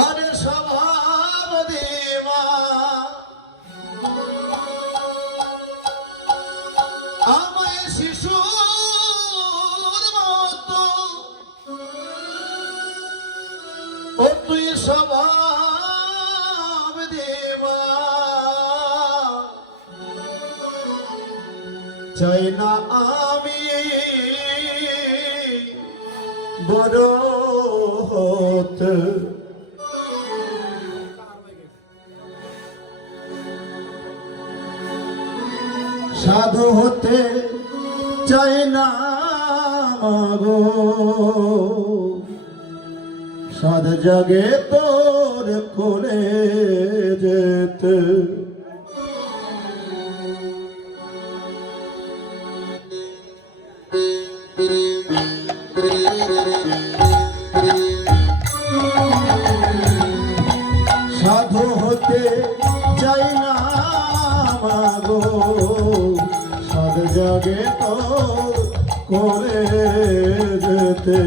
আরে স্বভাব দেবা আমায় মতো। ও তুই স্বভাব দেবা চাই না আমি বড় হতে সাধু হতে চাই না মাগো। সাধ জাগে তোর করে যেতে। সাধু হতে চাই না মাগো। সাধ জাগে তো করে যেতে।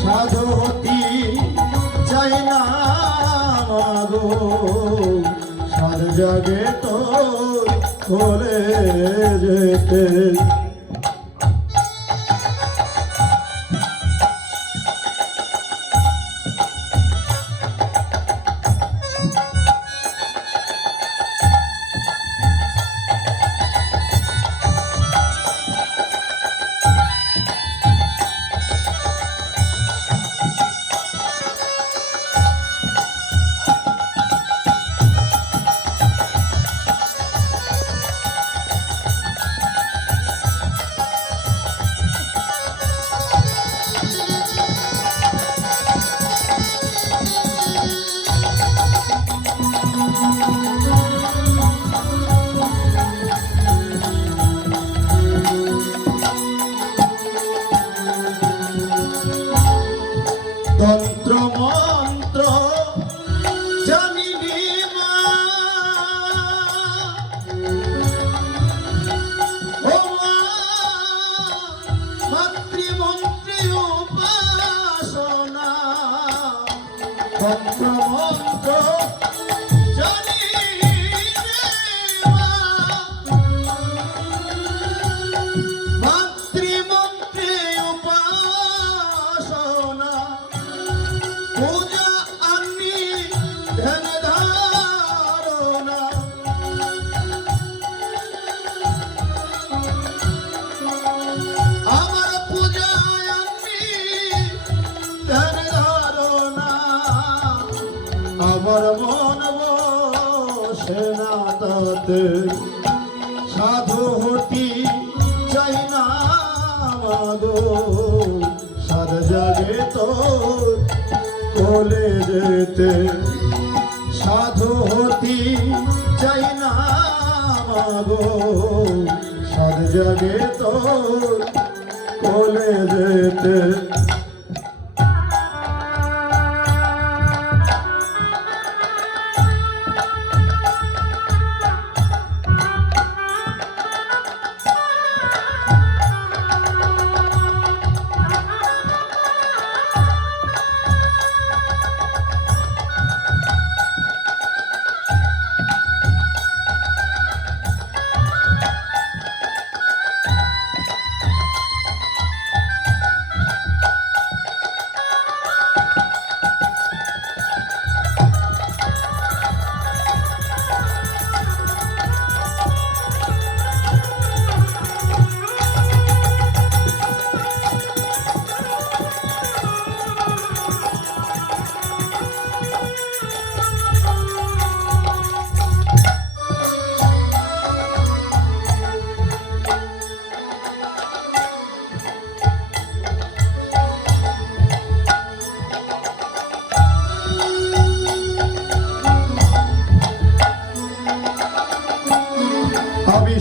সাধু হতি চাই না মাগো সার জাগে তো করে যেতে। আমার মন বসে না তাতে সাধু হতি চাই না মাগো সাদ জাগে তো কোলে যেতে। সাধু হতি চাই না মাগো সাদ জাগে তো কোলে যেতে।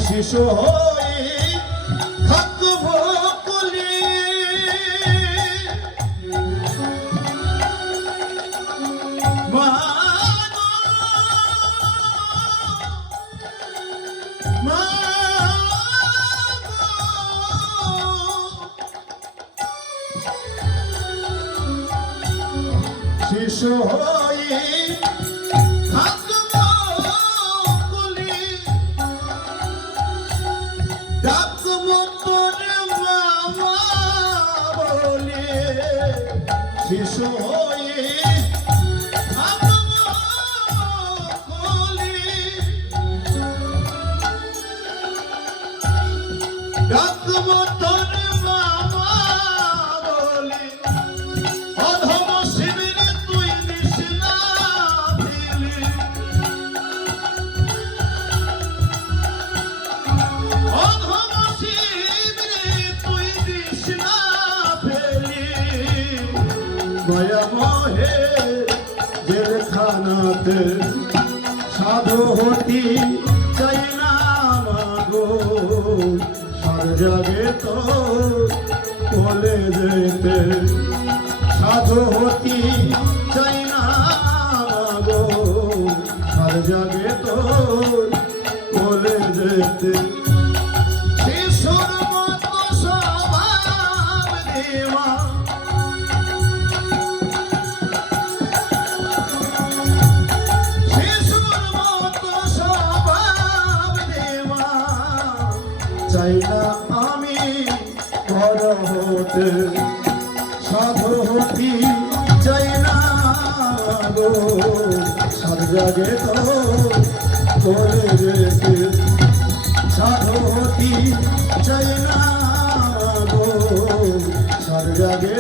শিশু হই থাকব কুলি। শিশু হয়ে বলে শিশু হয়ে কলি তোর মামা দয়া মহে, জেলখানাতে সাধু হতি চাই না মাগো। সার যেতে, সাধু হতি চাই না মাগো। সার যেতে। হতে চাই না গো। সার তো বলে যেতে সাধু চাই না গো। সার জাগে